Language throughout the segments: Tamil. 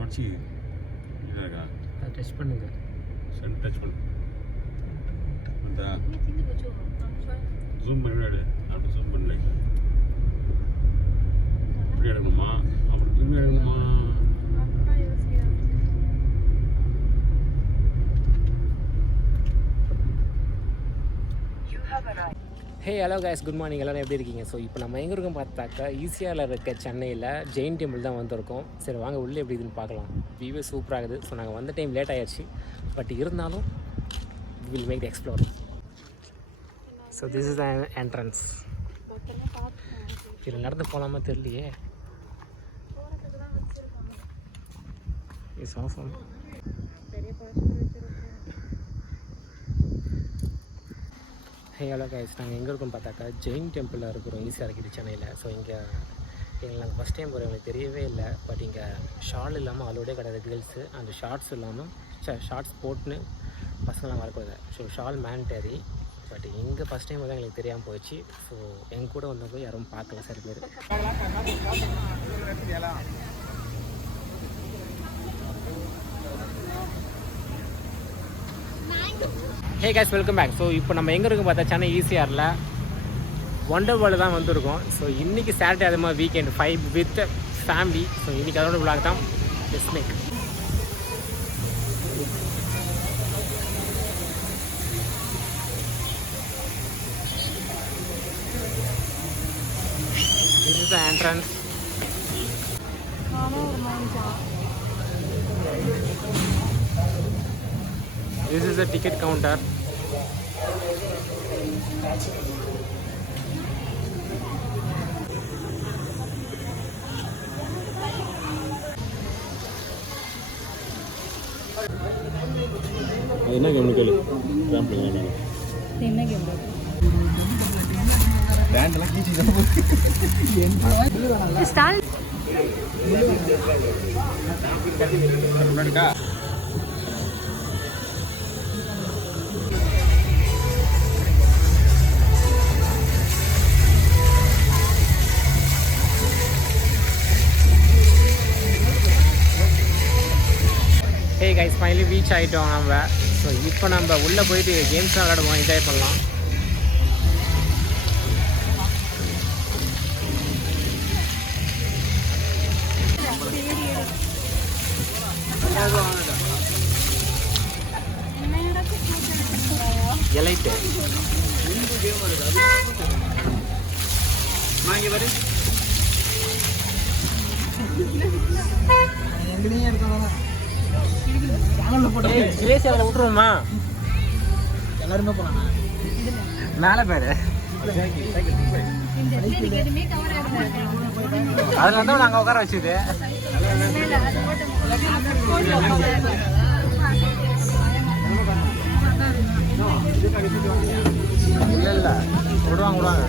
தொடச்சி இருக்கா டச் பண்ணுங்க சன் டச் பண்ணு அந்த ஜூம் பண்ணி எடு அப்படி ஜூம் பண்ணி இப்படி எடுக்கணுமா அப்படி திரும்பி எடுக்கணுமா ஹே ஹலோ கைஸ், குட் மார்னிங். எல்லோரும் எப்படி இருக்கீங்க? ஸோ இப்போ நம்ம எங்கே இருக்கோம் பார்த்தாக்கா ஈசிஆரில் இருக்க சென்னையில் ஜெயின் டெம்பிள் தான் வந்திருக்கோம். சரி வாங்க உள்ளே எப்படி இதுன்னு பார்க்கலாம். வியூவே சூப்பராகுது. ஸோ நாங்கள் வந்த டைம் லேட் ஆகிடுச்சு, பட் இருந்தாலும் will make the explore. So this is the entrance. இதில் நடந்து போகலாமா தெரியலையே. இட்ஸ் ஆஃபம். ஹே ஹலோ கைஸ், நாங்கள் எங்கே இருக்கோம்னு பார்த்தாக்கா ஜெயின் டெம்பிளில் இருக்கிறோம் ஈஸியாக இருக்குது சென்னையில். ஸோ இங்கே எங்களுக்கு நாங்கள் ஃபஸ்ட் டைம் போகிறோம், எங்களுக்கு தெரியவே இல்லை. பட் இங்கே ஷால் இல்லாமல் அலோடே கிடையாது கேர்ள்ஸு. அந்த ஷார்ட்ஸ் இல்லாமல் ஷார்ட்ஸ் போட்டுன்னு பசங்களாம் வரக்கூடாது. So shawl mandatory. பட் இங்கே ஃபஸ்ட் டைம் வந்து எங்களுக்கு தெரியாமல் போயிடுச்சு. ஸோ எங்கள் கூட வந்தவங்க யாரும் பார்க்கல சரி பேர். Hey guys, welcome back. So இப்போ நம்ம எங்கே இருக்கோம் பார்த்தா சென்னை ஈசிஆரில் ஒண்டர் வேர்ல்டு தான் வந்துருக்கோம். ஸோ இன்றைக்கி சாட்டர்டே அது மாதிரி வீக்கெண்ட் 5 வித் ஃபேமிலி. ஸோ இன்றைக்கி அதோட விழாக் தான் டிஸ்னேக். This is the entrance. This is the ticket counter. அது என்ன கேம் கேளு. ரேம்ப் என்ன கேம்? பேண்டெல்லாம் கீச்சி தான் போகுது. ஸ்டால் முன்னாடிக்கா ஹே கைஸ், ஃபைனலி ரீச் ஆகிட்டோம் நம்ம. ஸோ இப்போ நம்ம உள்ளே போயிட்டு கேம்ஸ்லாம் விளையாடுவோம், என்ஜாய் பண்ணலாம். எலைட்டு வாங்கி வரு கிரேசி அதில் விட்டுருவோமா? எல்லாருமே போகலாம். மேலே பேர் அதில் தான் நாங்கள் உட்கார வச்சுது. இல்லை இல்லை விடுவாங்க விடுவாங்க.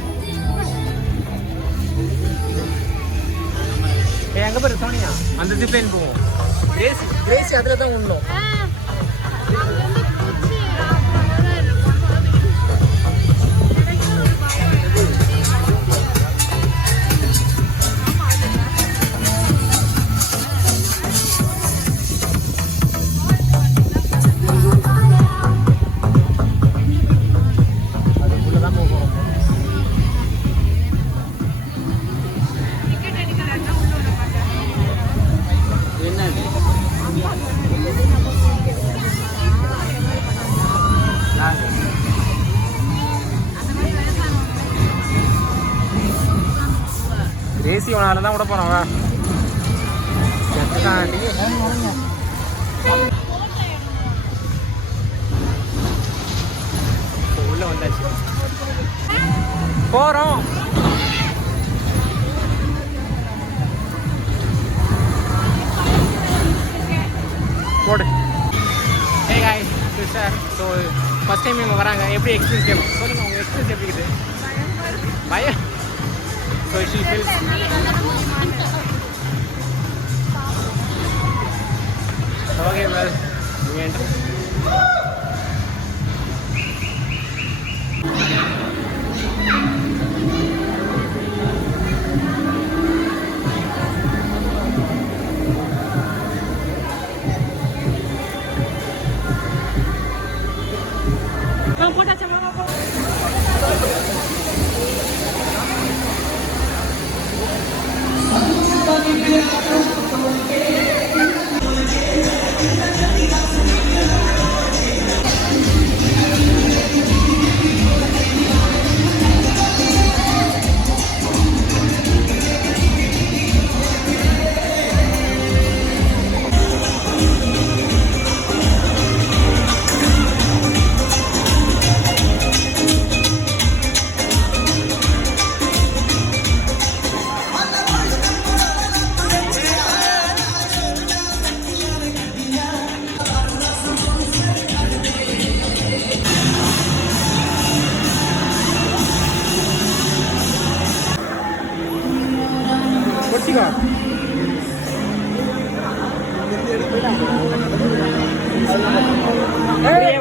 எங்கே பேர் சோனியா? அந்த ஜிப்லைன் போவோம். கிரேசி அதில் தான் உண்ணும். ஏசி ஒன்றால் தான் விட போகிறோம். உள்ள வந்தாச்சு, போகிறோம். போடு. Hey guys, sir. So first time இவங்க வராங்க. எப்படி எக்ஸ்பீரியன்ஸ் கேட்போம் சொல்லுங்கள், உங்கள் எக்ஸ்பீரியன்ஸ் எப்படி இருக்குது? பயம். So she feels okay. Well, we enter.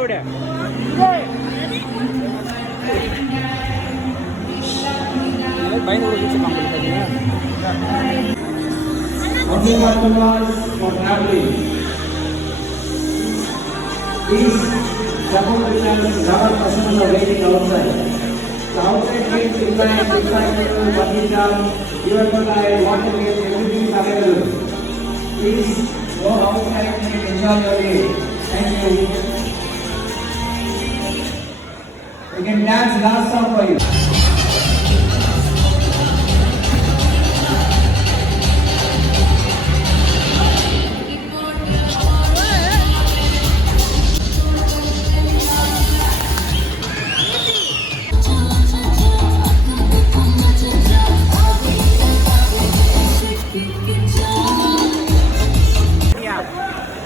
விட பயங்கர Please support the channel. Our customers are waiting outside. The outside gates, inside, badminton, even water games, everything is available. Please go outside and enjoy your day. Thank you. We can dance last song for you.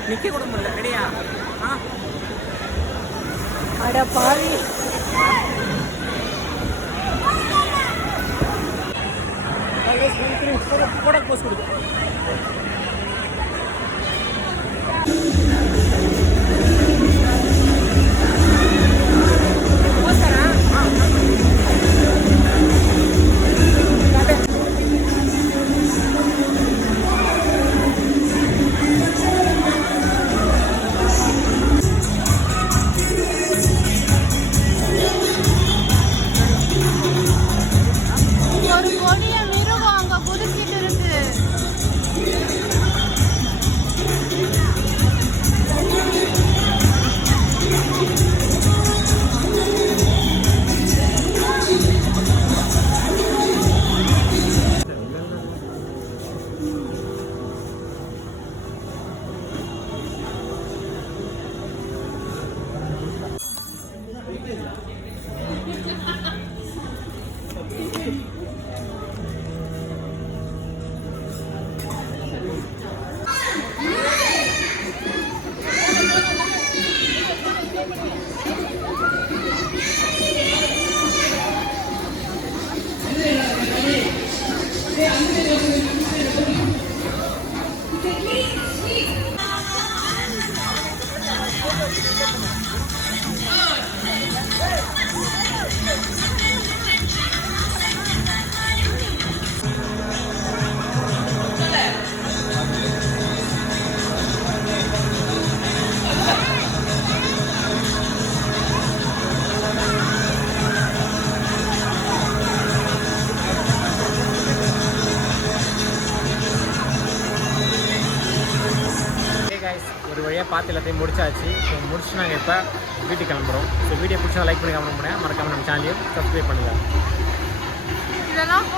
நிக்க கூட முடியல ரெடியா அட பாவி கூட போஸ்ட் கொடுத்து ஒரு கொடிய மிருகம் அங்க குதிச்சிட்டு இருக்கு. ஒரு வழியாக பார்த்து எல்லாத்தையும் முடிச்சாச்சு. ஸோ முடிச்சு நாங்கள் இப்போ வீட்டுக்கு கிளம்புறோம். ஸோ வீடியோ பிடிச்சா லைக் பண்ணி கமெண்ட் பண்ணுங்கள். மறக்காமல் நம்ம சேனலையும் சப்ஸ்கிரைப் பண்ணுங்கள். இதெல்லாம்